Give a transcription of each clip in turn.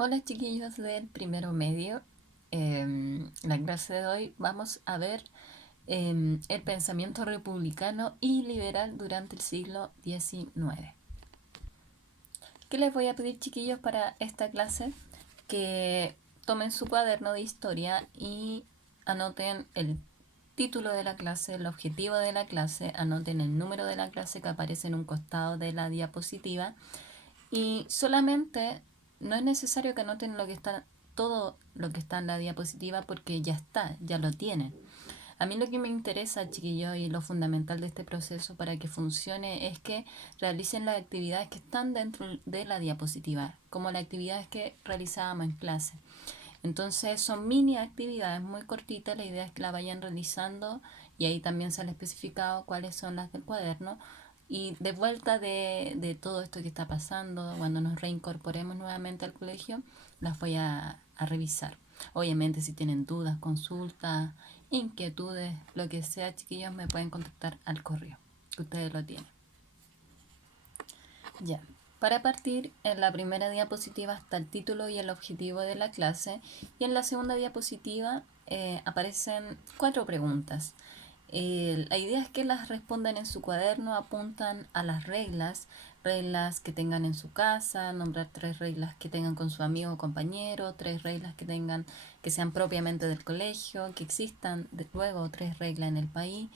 Hola chiquillos del primero medio. La clase de hoy vamos a ver el pensamiento republicano y liberal durante el siglo XIX. ¿Qué les voy a pedir chiquillos para esta clase? Que tomen su cuaderno de historia y anoten el título de la clase, el objetivo de la clase, anoten el número de la clase que aparece en un costado de la diapositiva y solamente no es necesario que anoten todo lo que está en la diapositiva porque ya está, ya lo tienen. A mí lo que me interesa, chiquillos, y lo fundamental de este proceso para que funcione es que realicen las actividades que están dentro de la diapositiva, como las actividades que realizábamos en clase. Entonces son mini actividades muy cortitas, la idea es que la vayan realizando y ahí también se ha especificado cuáles son las del cuaderno. Y de vuelta de todo esto que está pasando, cuando nos reincorporemos nuevamente al colegio, las voy a revisar. Obviamente si tienen dudas, consultas, inquietudes, lo que sea, chiquillos, me pueden contactar al correo, que ustedes lo tienen. Ya. Para partir, en la primera diapositiva está el título y el objetivo de la clase y en la segunda diapositiva aparecen 4 preguntas. La idea es que las respondan en su cuaderno, apuntan a las reglas que tengan en su casa, nombrar 3 reglas que tengan con su amigo o compañero, 3 reglas que tengan que sean propiamente del colegio, que existan luego 3 reglas en el país,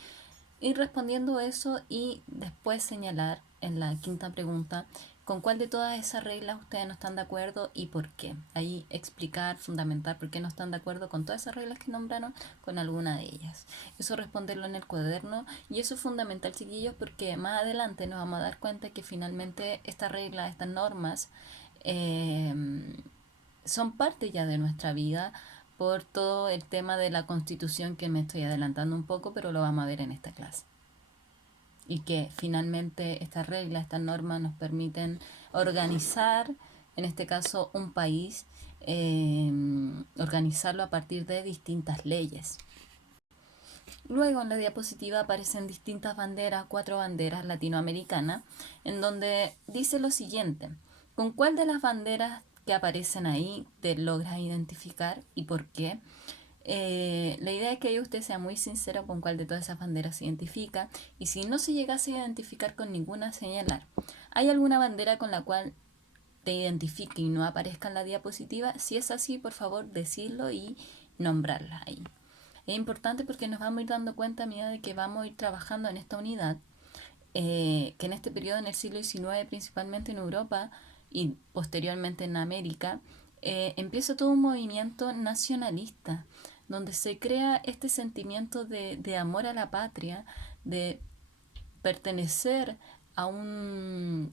ir respondiendo eso y después señalar en la quinta pregunta con cuál de todas esas reglas ustedes no están de acuerdo y por qué. Ahí explicar, fundamentar por qué no están de acuerdo con todas esas reglas que nombraron, con alguna de ellas. Eso responderlo en el cuaderno y eso es fundamental, chiquillos, porque más adelante nos vamos a dar cuenta que finalmente estas reglas, estas normas, eh, son parte ya de nuestra vida por todo el tema de la constitución que me estoy adelantando un poco, pero lo vamos a ver en esta clase. Y que finalmente estas reglas, estas normas nos permiten organizar, en este caso, un país, organizarlo a partir de distintas leyes. Luego en la diapositiva aparecen distintas banderas, 4 banderas latinoamericanas, en donde dice lo siguiente: ¿con cuál de las banderas que aparecen ahí te logras identificar y por qué? La idea es que usted sea muy sincero con cuál de todas esas banderas se identifica y si no se llegase a identificar con ninguna, señalar. ¿Hay alguna bandera con la cual te identifique y no aparezca en la diapositiva? Si es así, por favor, decirlo y nombrarla ahí. Es importante porque nos vamos a ir dando cuenta a medida de que vamos a ir trabajando en esta unidad, que en este periodo, en el siglo XIX, principalmente en Europa y posteriormente en América, empieza todo un movimiento nacionalista, donde se crea este sentimiento de amor a la patria, de pertenecer a un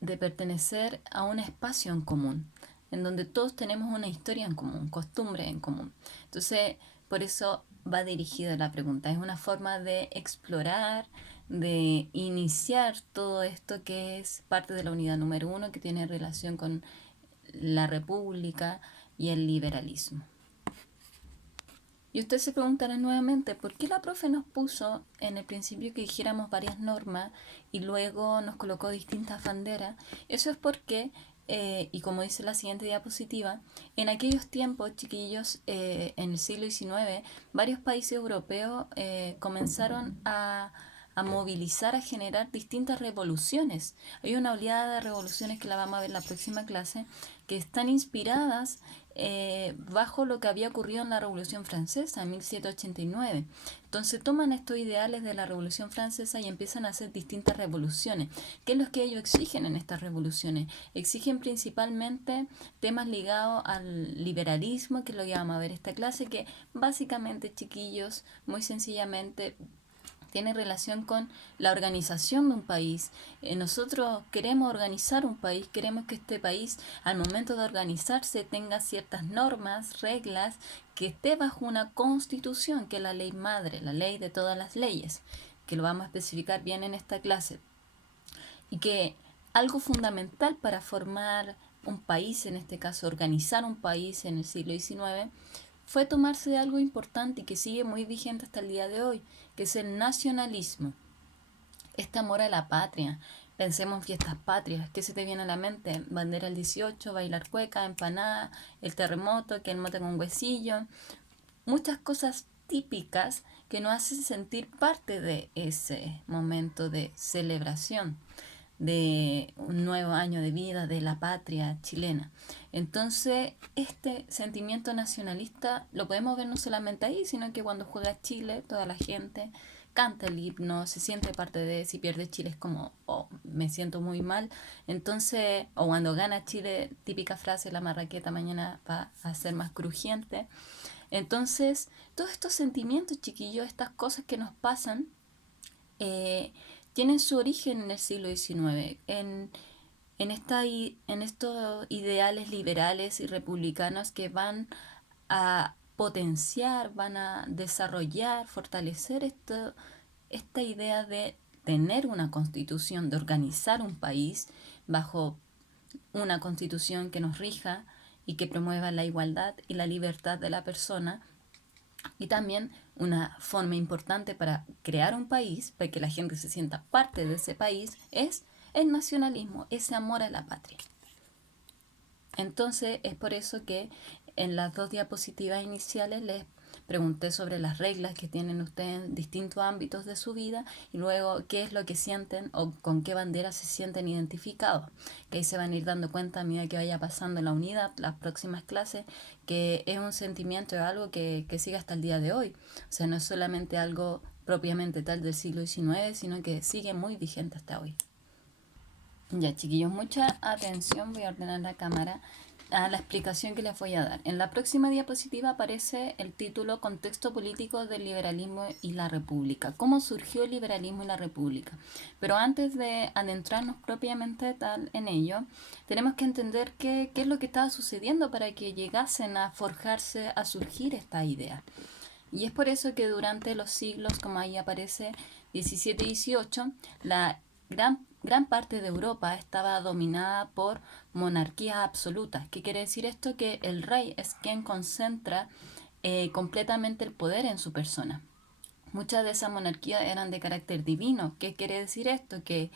de pertenecer a un espacio en común, en donde todos tenemos una historia en común, costumbres en común. Entonces, por eso va dirigida la pregunta. Es una forma de explorar, de iniciar todo esto que es parte de la unidad número 1, que tiene relación con la república y el liberalismo. Y usted se preguntará nuevamente, ¿por qué la profe nos puso en el principio que dijéramos varias normas y luego nos colocó distintas banderas? Eso es porque, y como dice la siguiente diapositiva, en aquellos tiempos, chiquillos, en el siglo XIX, varios países europeos comenzaron a movilizar, a generar distintas revoluciones. Hay una oleada de revoluciones que la vamos a ver en la próxima clase, que están inspiradas bajo lo que había ocurrido en la Revolución Francesa en 1789. Entonces toman estos ideales de la Revolución Francesa y empiezan a hacer distintas revoluciones. ¿Qué es lo que ellos exigen en estas revoluciones? Exigen principalmente temas ligados al liberalismo, que es lo que vamos a ver esta clase, que básicamente, chiquillos, muy sencillamente tiene relación con la organización de un país. Nosotros queremos organizar un país, queremos que este país al momento de organizarse tenga ciertas normas, reglas, que esté bajo una constitución, que es la ley madre, la ley de todas las leyes, que lo vamos a especificar bien en esta clase. Y que algo fundamental para formar un país, en este caso organizar un país en el siglo XIX, fue tomarse de algo importante y que sigue muy vigente hasta el día de hoy, que es el nacionalismo, este amor a la patria, Pensemos en fiestas patrias. ¿Qué se te viene a la mente? Bandera el 18, bailar cueca, empanada, el terremoto, que el mote con huesillo. Muchas cosas típicas que nos hacen sentir parte de ese momento de celebración de un nuevo año de vida de la patria chilena. Entonces, este sentimiento nacionalista lo podemos ver no solamente ahí, sino que cuando juega Chile, toda la gente canta el himno, se siente parte de, si pierde Chile es como, oh, me siento muy mal. Entonces, o cuando gana Chile, típica frase, la marraqueta mañana va a ser más crujiente. Entonces, todos estos sentimientos, chiquillos, estas cosas que nos pasan, eh, tienen su origen en el siglo XIX, en estos ideales liberales y republicanos que van a potenciar, van a desarrollar, fortalecer esta idea de tener una constitución, de organizar un país bajo una constitución que nos rija y que promueva la igualdad y la libertad de la persona. Y también una forma importante para crear un país, para que la gente se sienta parte de ese país, es el nacionalismo, ese amor a la patria. Entonces es por eso que en las dos diapositivas iniciales les pregunté sobre las reglas que tienen ustedes en distintos ámbitos de su vida y luego qué es lo que sienten o con qué bandera se sienten identificados. Que ahí se van a ir dando cuenta a medida que vaya pasando la unidad, las próximas clases, que es un sentimiento, es algo que sigue hasta el día de hoy. O sea, no es solamente algo propiamente tal del siglo XIX, sino que sigue muy vigente hasta hoy. Ya, chiquillos, mucha atención. Voy a ordenar la cámara a la explicación que les voy a dar. En la próxima diapositiva aparece el título Contexto político del liberalismo y la república. ¿Cómo surgió el liberalismo y la república? Pero antes de adentrarnos propiamente tal en ello, tenemos que entender qué es lo que estaba sucediendo para que llegasen a forjarse, a surgir esta idea. Y es por eso que durante los siglos, como ahí aparece 17 y 18, la gran parte de Europa estaba dominada por monarquías absolutas. ¿Qué quiere decir esto? Que el rey es quien concentra completamente el poder en su persona. Muchas de esas monarquías eran de carácter divino. ¿Qué quiere decir esto? Que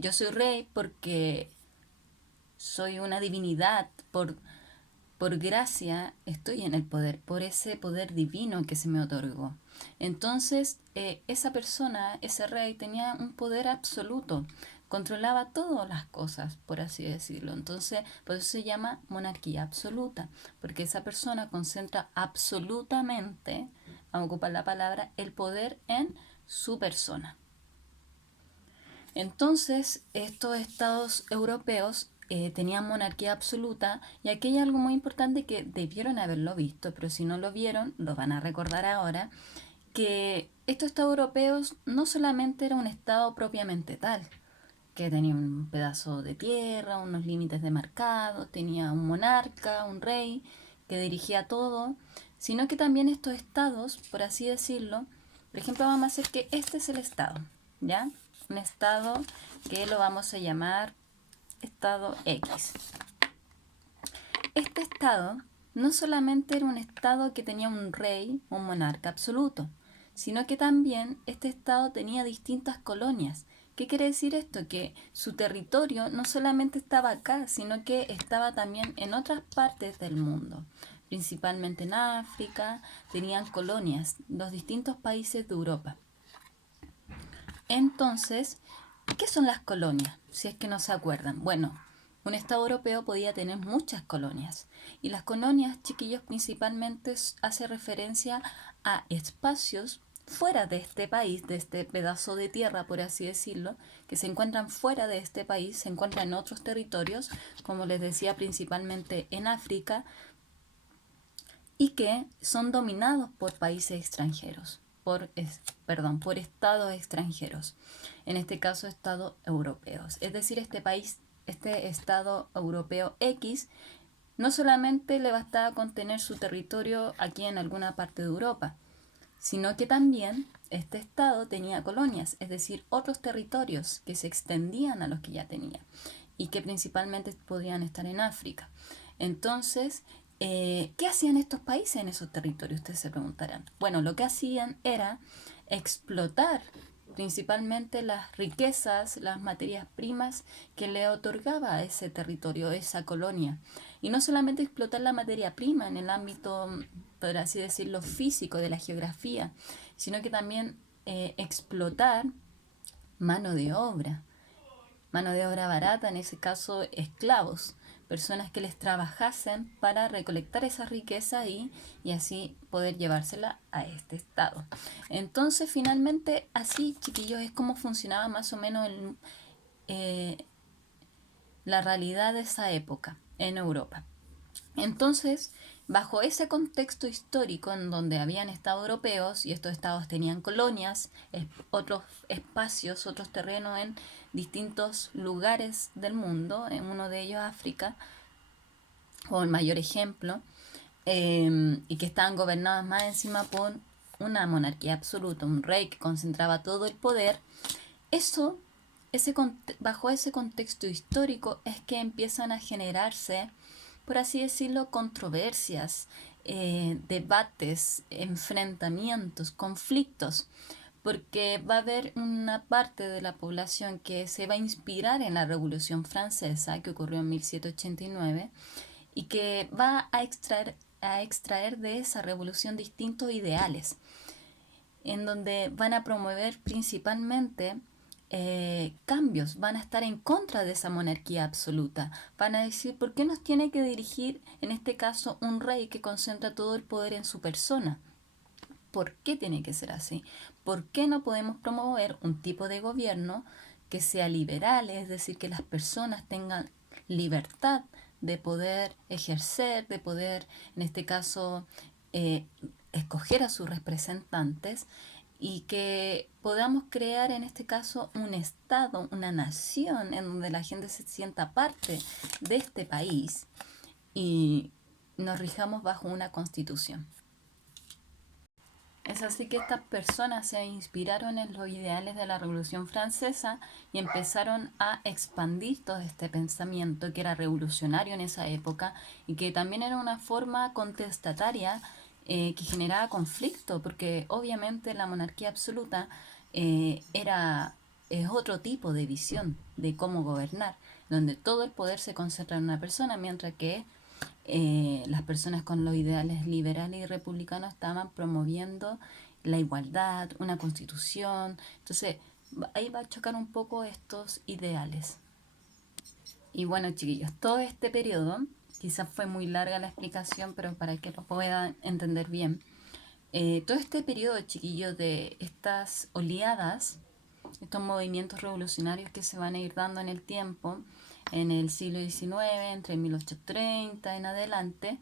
yo soy rey porque soy una divinidad, por gracia estoy en el poder, por ese poder divino que se me otorgó. Entonces, esa persona, ese rey, tenía un poder absoluto, controlaba todas las cosas, por así decirlo. Entonces, por eso se llama monarquía absoluta, porque esa persona concentra absolutamente, vamos a ocupar la palabra, el poder en su persona. Entonces, estos estados europeos tenían monarquía absoluta y aquí hay algo muy importante que debieron haberlo visto, pero si no lo vieron, lo van a recordar ahora, que estos estados europeos no solamente era un estado propiamente tal, que tenía un pedazo de tierra, unos límites demarcados, tenía un monarca, un rey, que dirigía todo, sino que también estos estados, por así decirlo, por ejemplo, vamos a hacer que este es el estado, ¿ya? Un estado que lo vamos a llamar estado X. Este estado no solamente era un estado que tenía un rey, un monarca absoluto, sino que también este estado tenía distintas colonias. ¿Qué quiere decir esto? Que su territorio no solamente estaba acá, sino que estaba también en otras partes del mundo, principalmente en África, tenían colonias, los distintos países de Europa. Entonces, ¿qué son las colonias? Si es que no se acuerdan. Bueno, un Estado europeo podía tener muchas colonias. Y las colonias, chiquillos, principalmente hace referencia a espacios fuera de este país, de este pedazo de tierra, por así decirlo, que se encuentran fuera de este país, se encuentran en otros territorios, como les decía, principalmente en África, y que son dominados por países extranjeros, por estados extranjeros, en este caso estados europeos. Es decir, este estado europeo X, no solamente le bastaba con tener su territorio aquí en alguna parte de Europa, sino que también este estado tenía colonias, es decir, otros territorios que se extendían a los que ya tenía y que principalmente podían estar en África. Entonces, ¿qué hacían estos países en esos territorios? Ustedes se preguntarán. Bueno, lo que hacían era explotar principalmente las riquezas, las materias primas que le otorgaba a ese territorio, esa colonia. Y no solamente explotar la materia prima en el ámbito, por así decirlo, físico de la geografía, sino que también explotar mano mano de obra barata, en ese caso esclavos, personas que les trabajasen para recolectar esa riqueza y así poder llevársela a este estado. Entonces, finalmente, así, chiquillos, es como funcionaba más o menos eh, la realidad de esa época en Europa. Entonces, bajo ese contexto histórico en donde habían estados europeos y estos estados tenían colonias, otros espacios, otros terrenos en distintos lugares del mundo, en uno de ellos África, o el mayor ejemplo, y que estaban gobernadas más encima por una monarquía absoluta, un rey que concentraba todo el poder, eso, bajo ese contexto histórico es que empiezan a generarse, por así decirlo, controversias, debates, enfrentamientos, conflictos, porque va a haber una parte de la población que se va a inspirar en la Revolución Francesa, que ocurrió en 1789, y que va a extraer de esa revolución distintos ideales, en donde van a promover principalmente cambios, van a estar en contra de esa monarquía absoluta, van a decir por qué nos tiene que dirigir, en este caso, un rey que concentra todo el poder en su persona. ¿Por qué tiene que ser así? ¿Por qué no podemos promover un tipo de gobierno que sea liberal, es decir, que las personas tengan libertad de poder ejercer, de poder, en este caso, eh, escoger a sus representantes y que podamos crear, en este caso, un estado, una nación en donde la gente se sienta parte de este país y nos rijamos bajo una constitución? Es así que estas personas se inspiraron en los ideales de la Revolución Francesa y empezaron a expandir todo este pensamiento que era revolucionario en esa época y que también era una forma contestataria que generaba conflicto, porque obviamente la monarquía absoluta es otro tipo de visión de cómo gobernar, donde todo el poder se concentra en una persona, mientras que las personas con los ideales liberales y republicanos estaban promoviendo la igualdad, una constitución. Entonces, ahí va a chocar un poco estos ideales. Y bueno, chiquillos, todo este periodo, quizás fue muy larga la explicación, pero para que lo puedan entender bien, todo este periodo, chiquillos, de estas oleadas, estos movimientos revolucionarios que se van a ir dando en el tiempo, en el siglo XIX, entre 1830 en adelante,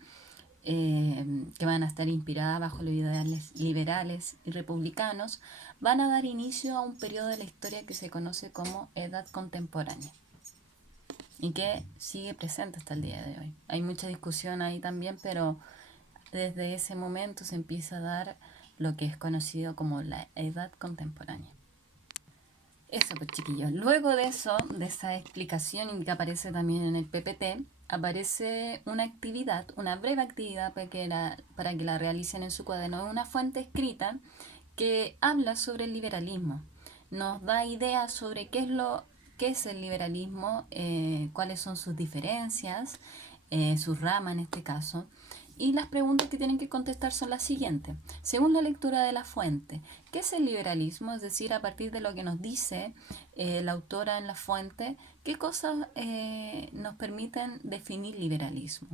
que van a estar inspiradas bajo los ideales liberales y republicanos, van a dar inicio a un periodo de la historia que se conoce como Edad Contemporánea y que sigue presente hasta el día de hoy. Hay mucha discusión ahí también, pero desde ese momento se empieza a dar lo que es conocido como la Edad Contemporánea. Eso pues chiquillos, luego de eso, de esa explicación que aparece también en el PPT, aparece una actividad, una breve actividad para que la realicen en su cuaderno, una fuente escrita que habla sobre el liberalismo. Nos da ideas sobre qué es el liberalismo, cuáles son sus diferencias, sus ramas en este caso. Y las preguntas que tienen que contestar son las siguientes. Según la lectura de la fuente, ¿qué es el liberalismo? Es decir, a partir de lo que nos dice la autora en la fuente, ¿qué cosas nos permiten definir liberalismo?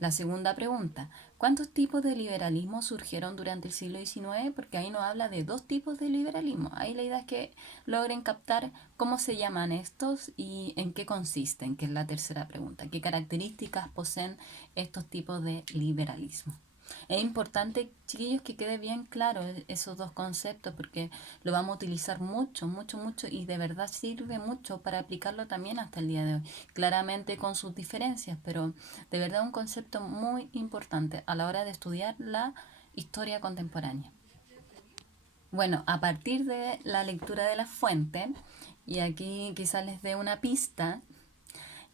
La segunda pregunta, ¿cuántos tipos de liberalismo surgieron durante el siglo XIX? Porque ahí nos habla de dos tipos de liberalismo. Ahí la idea es que logren captar cómo se llaman estos y en qué consisten, que es la tercera pregunta. ¿Qué características poseen estos tipos de liberalismo? Es importante, chiquillos, que quede bien claro esos dos conceptos porque lo vamos a utilizar mucho, mucho, mucho y de verdad sirve mucho para aplicarlo también hasta el día de hoy. Claramente con sus diferencias, pero de verdad un concepto muy importante a la hora de estudiar la historia contemporánea. Bueno, a partir de la lectura de la fuente, y aquí quizás les dé una pista,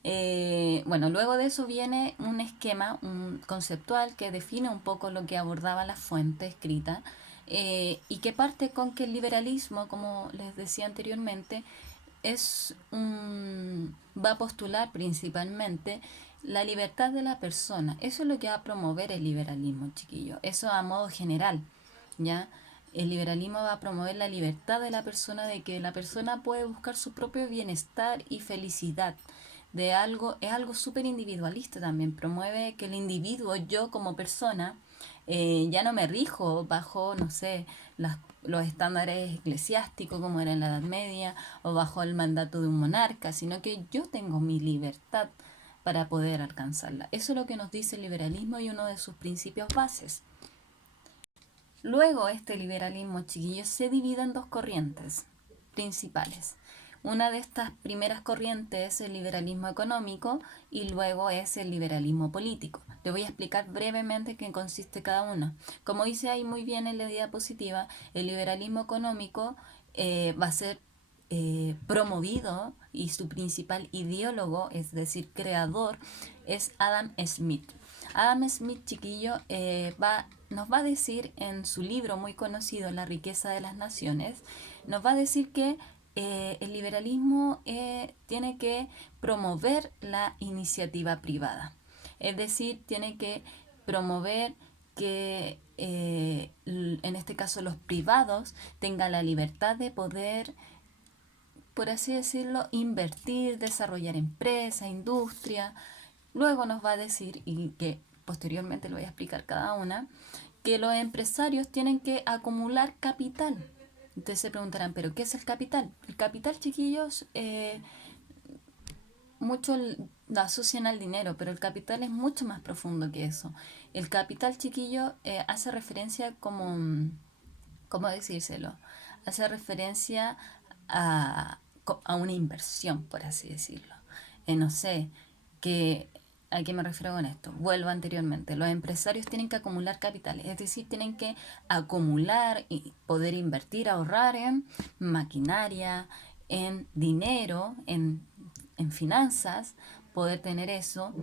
bueno, luego de eso viene un esquema un conceptual que define un poco lo que abordaba la fuente escrita, y que parte con que el liberalismo, como les decía anteriormente, va a postular principalmente la libertad de la persona. Eso es lo que va a promover el liberalismo, chiquillo. Eso a modo general, ¿ya? El liberalismo va a promover la libertad de la persona, de que la persona puede buscar su propio bienestar y felicidad. Es algo súper individualista también. Promueve que el individuo, yo como persona, ya no me rijo bajo, no sé, los estándares eclesiásticos como era en la Edad Media o bajo el mandato de un monarca, sino que yo tengo mi libertad para poder alcanzarla. Eso es lo que nos dice el liberalismo y uno de sus principios bases. Luego este liberalismo, chiquillos, se divide en dos corrientes principales. Una de estas primeras corrientes es el liberalismo económico y luego es el liberalismo político. Le voy a explicar brevemente qué consiste cada uno. Como dice ahí muy bien en la diapositiva, el liberalismo económico va a ser promovido y su principal ideólogo, es decir, creador, es Adam Smith. Adam Smith, chiquillo, nos va a decir en su libro muy conocido, La riqueza de las naciones, nos va a decir que el liberalismo tiene que promover la iniciativa privada. Es decir, tiene que promover que en este caso los privados tengan la libertad de poder, por así decirlo, invertir, desarrollar empresa, industria. Luego nos va a decir, y que posteriormente lo voy a explicar cada una, que los empresarios tienen que acumular capital. Entonces se preguntarán, ¿pero qué es el capital? El capital, chiquillos, mucho lo asocian al dinero, pero el capital es mucho más profundo que eso. El capital, chiquillo, hace referencia como, ¿cómo decírselo? Hace referencia a, a una inversión, por así decirlo. No sé, que ¿a qué me refiero con esto? Vuelvo anteriormente. Los empresarios tienen que acumular capitales, es decir, tienen que acumular y poder invertir, ahorrar en maquinaria, en dinero, en finanzas, poder tener eso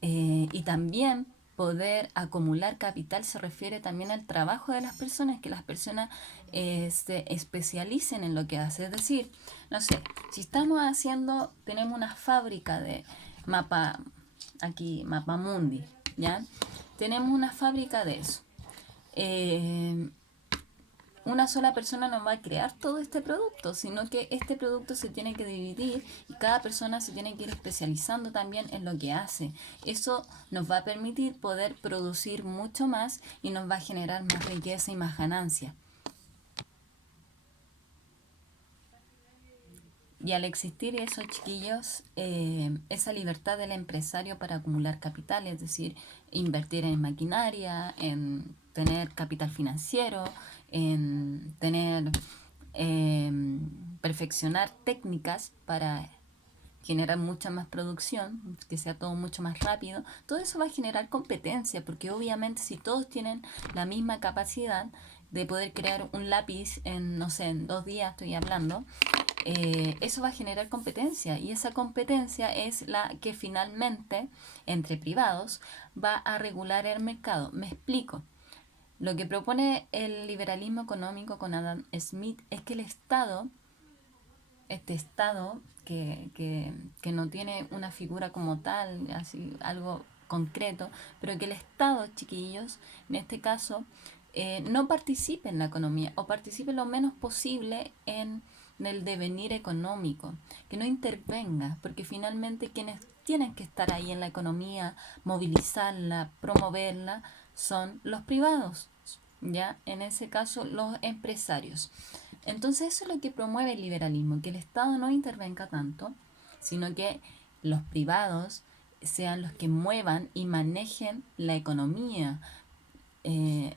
y también poder acumular capital se refiere también al trabajo de las personas, que las personas se especialicen en lo que hacen. Es decir, no sé, si estamos haciendo, tenemos una fábrica de mapa, aquí, mapa mundi, ¿ya? Tenemos una fábrica de eso. Una sola persona no va a crear todo este producto, sino que este producto se tiene que dividir y cada persona se tiene que ir especializando también en lo que hace. Eso nos va a permitir poder producir mucho más y nos va a generar más riqueza y más ganancia. Y al existir eso, chiquillos, esa libertad del empresario para acumular capital, es decir, invertir en maquinaria, en tener capital financiero, en tener, perfeccionar técnicas para generar mucha más producción, que sea todo mucho más rápido, todo eso va a generar competencia, porque obviamente si todos tienen la misma capacidad de poder crear un lápiz en, no sé, en 2 días estoy hablando, eso va a generar competencia y esa competencia es la que finalmente, entre privados, va a regular el mercado. Me explico. Lo que propone el liberalismo económico con Adam Smith es que el Estado, este Estado que no tiene una figura como tal, así algo concreto, pero que el Estado, chiquillos, en este caso, no participe en la economía o participe lo menos posible en el devenir económico, que no intervenga, porque finalmente quienes tienen que estar ahí en la economía, movilizarla, promoverla, son los privados, ya en ese caso los empresarios. Entonces eso es lo que promueve el liberalismo, que el Estado no intervenga tanto, sino que los privados sean los que muevan y manejen la economía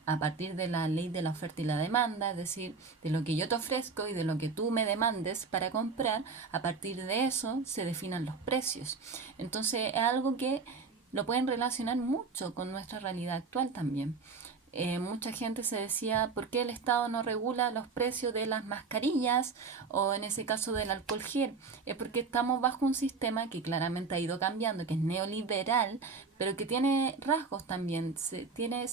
a partir de la ley de la oferta y la demanda, es decir, de lo que yo te ofrezco y de lo que tú me demandes para comprar, a partir de eso se definan los precios. Entonces es algo que lo pueden relacionar mucho con nuestra realidad actual también. mucha gente se decía, ¿por qué el Estado no regula los precios de las mascarillas o en ese caso del alcohol gel? Es porque estamos bajo un sistema que claramente ha ido cambiando, que es neoliberal, pero que tiene rasgos también, tiene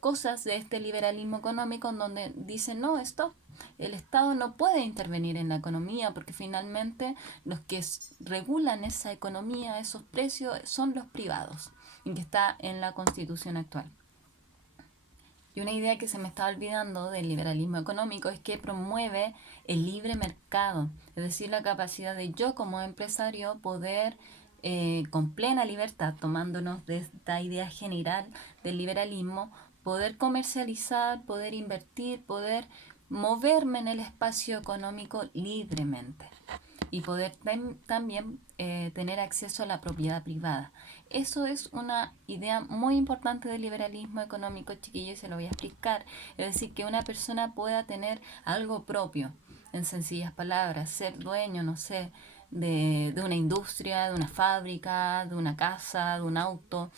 cosas de este liberalismo económico en donde dicen, no, stop. El Estado no puede intervenir en la economía porque finalmente los que regulan esa economía, esos precios, son los privados, y que está en la Constitución actual. Y una idea que se me está olvidando del liberalismo económico es que promueve el libre mercado, es decir, la capacidad de yo como empresario poder con plena libertad, tomándonos de esta idea general del liberalismo, poder comercializar, poder invertir, poder moverme en el espacio económico libremente y poder también tener acceso a la propiedad privada. Eso es una idea muy importante del liberalismo económico, chiquillos, y se lo voy a explicar. Es decir, que una persona pueda tener algo propio, en sencillas palabras, ser dueño, no sé, de una industria, de una fábrica, de una casa, de un auto,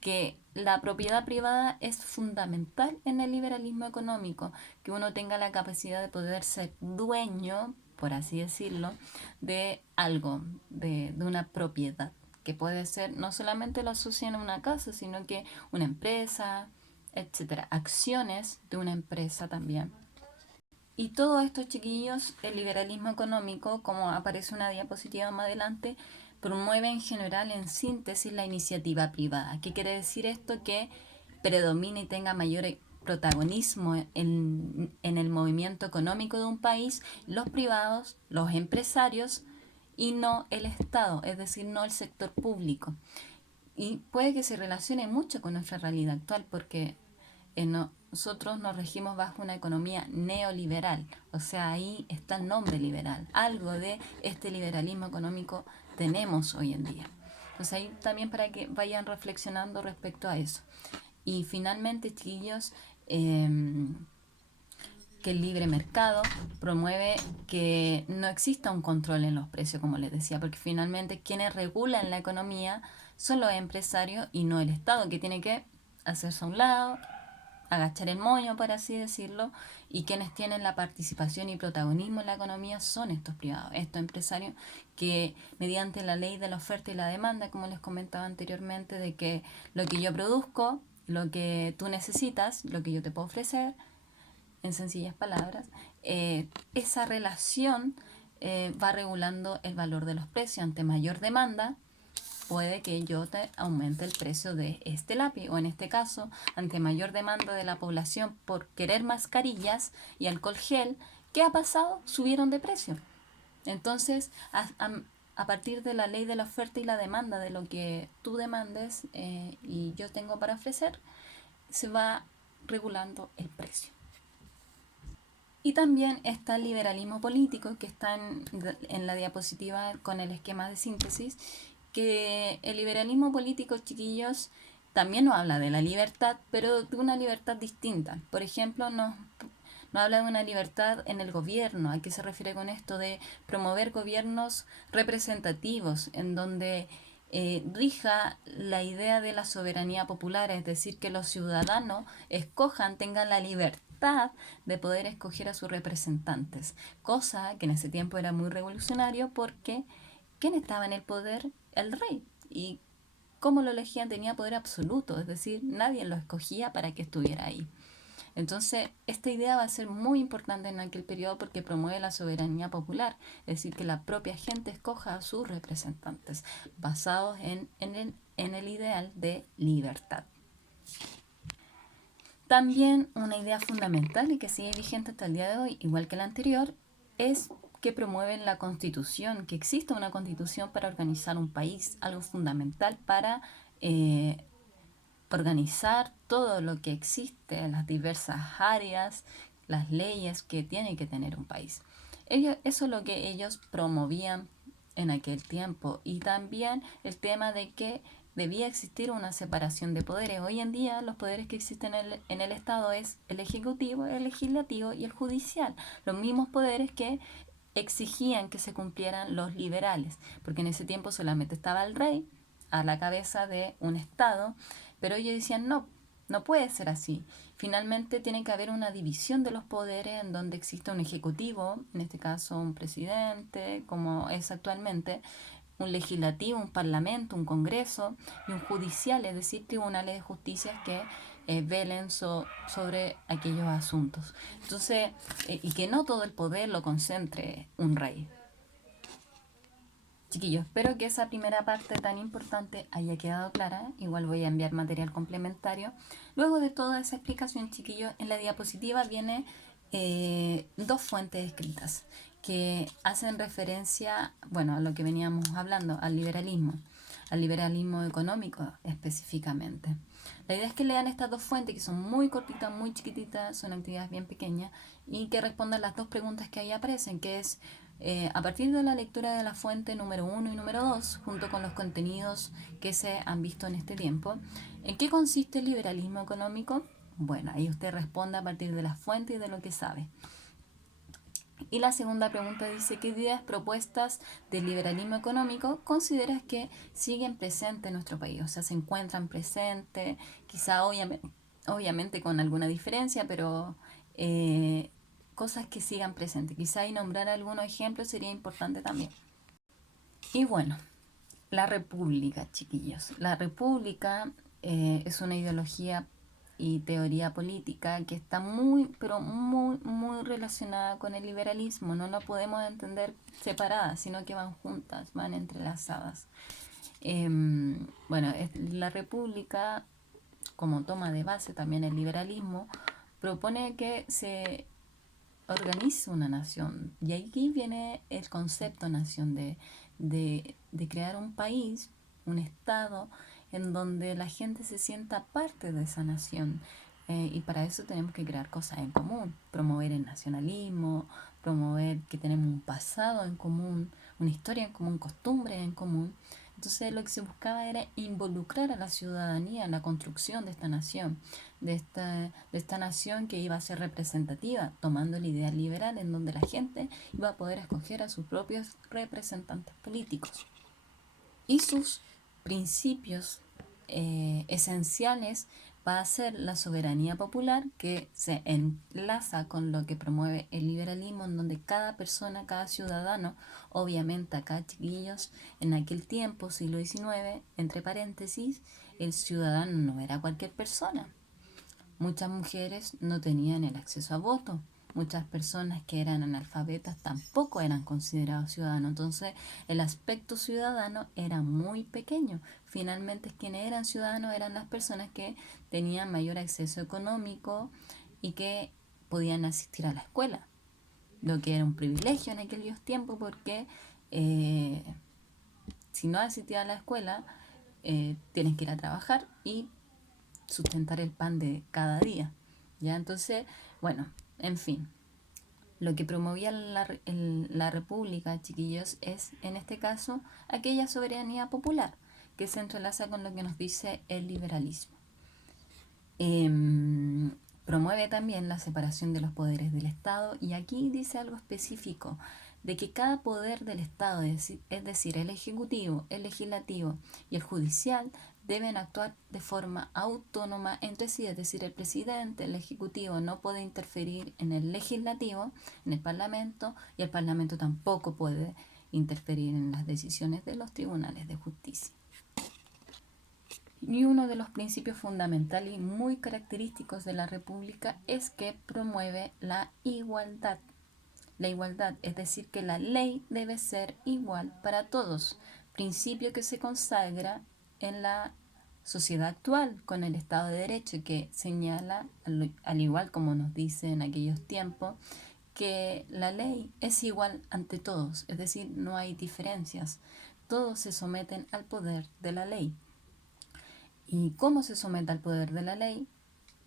que la propiedad privada es fundamental en el liberalismo económico, que uno tenga la capacidad de poder ser dueño, por así decirlo, de algo, de una propiedad, que puede ser, no solamente lo asocian a una casa, sino que una empresa, etcétera, acciones de una empresa también. Y todo esto, chiquillos, el liberalismo económico, como aparece una diapositiva más adelante, promueve en general, en síntesis, la iniciativa privada. ¿Qué quiere decir esto? Que predomine y tenga mayor protagonismo en el movimiento económico de un país los privados, los empresarios y no el Estado, es decir, no el sector público. Y puede que se relacione mucho con nuestra realidad actual porque nosotros nos regimos bajo una economía neoliberal, o sea, ahí está el nombre liberal. Algo de este liberalismo económico tenemos hoy en día. Entonces ahí también para que vayan reflexionando respecto a eso. Y finalmente, chiquillos, que el libre mercado promueve que no exista un control en los precios, como les decía, porque finalmente quienes regulan la economía son los empresarios y no el Estado, que tiene que hacerse a un lado, agachar el moño, por así decirlo, y quienes tienen la participación y protagonismo en la economía son estos privados, estos empresarios que mediante la ley de la oferta y la demanda, como les comentaba anteriormente, de que lo que yo produzco, lo que tú necesitas, lo que yo te puedo ofrecer, en sencillas palabras, esa relación va regulando el valor de los precios. Ante mayor demanda, puede que yo te aumente el precio de este lápiz, o en este caso, ante mayor demanda de la población por querer mascarillas y alcohol gel, ¿qué ha pasado? Subieron de precio. Entonces, a partir de la ley de la oferta y la demanda, de lo que tú demandes y yo tengo para ofrecer, se va regulando el precio. Y también está el liberalismo político, que está en la diapositiva con el esquema de síntesis, que el liberalismo político, chiquillos, también nos habla de la libertad, pero de una libertad distinta. Por ejemplo, nos habla de una libertad en el gobierno. ¿A qué se refiere con esto? De promover gobiernos representativos, en donde rija la idea de la soberanía popular, es decir, que los ciudadanos escojan, tengan la libertad de poder escoger a sus representantes, cosa que en ese tiempo era muy revolucionario porque ¿quién estaba en el poder? El rey. Y cómo lo elegían tenía poder absoluto, es decir, nadie lo escogía para que estuviera ahí. Entonces, esta idea va a ser muy importante en aquel periodo porque promueve la soberanía popular, es decir, que la propia gente escoja a sus representantes, basados en el ideal de libertad. También una idea fundamental y que sigue vigente hasta el día de hoy, igual que la anterior, es que promueven la constitución, que exista una constitución para organizar un país, algo fundamental para organizar todo lo que existe, las diversas áreas, las leyes que tiene que tener un país. Eso es lo que ellos promovían en aquel tiempo. Y también el tema de que debía existir una separación de poderes. Hoy en día los poderes que existen en el Estado es el ejecutivo, el legislativo y el judicial. Los mismos poderes que exigían que se cumplieran los liberales, porque en ese tiempo solamente estaba el rey a la cabeza de un Estado, pero ellos decían no, no puede ser así. Finalmente tiene que haber una división de los poderes en donde existe un ejecutivo, en este caso un presidente, como es actualmente, un legislativo, un parlamento, un congreso y un judicial, es decir, tribunales de justicia que velen sobre aquellos asuntos. Entonces, y que no todo el poder lo concentre un rey. Chiquillos, espero que esa primera parte tan importante haya quedado clara. Igual voy a enviar material complementario. Luego de toda esa explicación, chiquillos, en la diapositiva viene dos fuentes escritas que hacen referencia, bueno, a lo que veníamos hablando, al liberalismo económico específicamente. La idea es que lean estas dos fuentes que son muy cortitas, muy chiquititas, son actividades bien pequeñas y que respondan las dos preguntas que ahí aparecen, que es a partir de la lectura de la fuente número 1 y número 2, junto con los contenidos que se han visto en este tiempo, ¿en qué consiste el liberalismo económico? Bueno, ahí usted responde a partir de la fuente y de lo que sabe. Y la segunda pregunta dice, ¿qué ideas propuestas del liberalismo económico consideras que siguen presentes en nuestro país? O sea, se encuentran presentes, quizá obviamente con alguna diferencia, pero cosas que sigan presentes. Quizá y nombrar algunos ejemplos sería importante también. Y bueno, la república, chiquillos. La república es una ideología y teoría política que está muy, pero muy, muy relacionada con el liberalismo. No la podemos entender separada, sino que van juntas, van entrelazadas. Bueno, la república, como toma de base también el liberalismo, propone que se organiza una nación. Y aquí viene el concepto nación de crear un país, un estado, en donde la gente se sienta parte de esa nación. Y para eso tenemos que crear cosas en común, promover el nacionalismo, promover que tenemos un pasado en común, una historia en común, costumbres en común. Entonces lo que se buscaba era involucrar a la ciudadanía en la construcción de esta nación, de esta nación que iba a ser representativa, tomando el ideal liberal en donde la gente iba a poder escoger a sus propios representantes políticos. Y sus principios esenciales va a ser la soberanía popular, que se enlaza con lo que promueve el liberalismo, en donde cada persona, cada ciudadano, obviamente acá chiquillos, en aquel tiempo, siglo XIX, entre paréntesis, el ciudadano no era cualquier persona. Muchas mujeres no tenían el acceso a voto. Muchas personas que eran analfabetas tampoco eran considerados ciudadanos. Entonces, el aspecto ciudadano era muy pequeño. Finalmente, quienes eran ciudadanos eran las personas que tenían mayor acceso económico y que podían asistir a la escuela. Lo que era un privilegio en aquellos tiempos porque si no asistías a la escuela, tienes que ir a trabajar y sustentar el pan de cada día. ¿Ya? Entonces, bueno, en fin, lo que promovía la República, chiquillos, es en este caso aquella soberanía popular que se entrelaza con lo que nos dice el liberalismo. Promueve también la separación de los poderes del Estado y aquí dice algo específico de que cada poder del Estado, es decir, el ejecutivo, el legislativo y el judicial, deben actuar de forma autónoma entre sí, es decir, el presidente, el ejecutivo no puede interferir en el legislativo, en el parlamento, y el parlamento tampoco puede interferir en las decisiones de los tribunales de justicia. Y uno de los principios fundamentales y muy característicos de la República es que promueve la igualdad. La igualdad, es decir, que la ley debe ser igual para todos, principio que se consagra en la sociedad actual con el Estado de Derecho, que señala, al igual como nos dice en aquellos tiempos, que la ley es igual ante todos, es decir, no hay diferencias, todos se someten al poder de la ley. ¿Y cómo se somete al poder de la ley?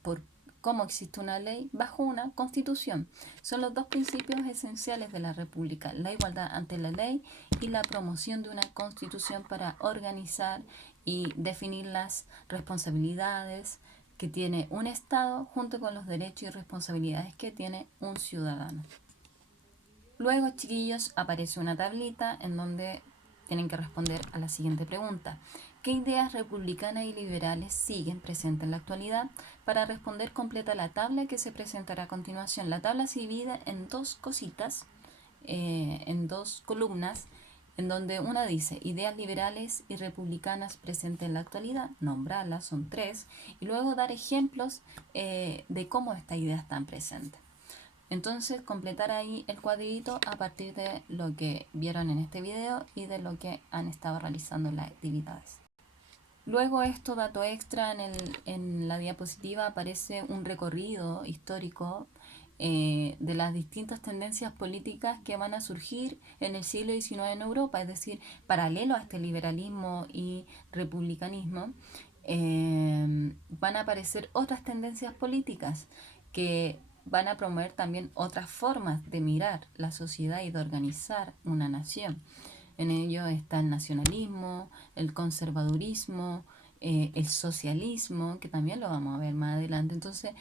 Por cómo existe una ley bajo una constitución. Son los dos principios esenciales de la República, la igualdad ante la ley y la promoción de una constitución para organizar y definir las responsabilidades que tiene un Estado junto con los derechos y responsabilidades que tiene un ciudadano. Luego, chiquillos, aparece una tablita en donde tienen que responder a la siguiente pregunta. ¿Qué ideas republicanas y liberales siguen presentes en la actualidad? Para responder, completa la tabla que se presentará a continuación. La tabla se divide en dos cositas, en dos columnas, en donde una dice ideas liberales y republicanas presentes en la actualidad, nombrarlas, son tres, y luego dar ejemplos de cómo estas ideas están presentes. Entonces, completar ahí el cuadrito a partir de lo que vieron en este video y de lo que han estado realizando en las actividades. Luego esto, dato extra, en la diapositiva aparece un recorrido histórico de las distintas tendencias políticas que van a surgir en el siglo XIX en Europa, es decir, paralelo a este liberalismo y republicanismo, van a aparecer otras tendencias políticas que van a promover también otras formas de mirar la sociedad y de organizar una nación. En ello está el nacionalismo, el conservadurismo, el socialismo, que también lo vamos a ver más adelante. Entonces,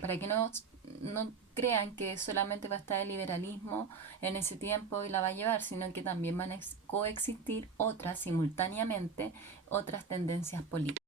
para que no crean que solamente va a estar el liberalismo en ese tiempo y la va a llevar, sino que también van a coexistir otras simultáneamente, otras tendencias políticas.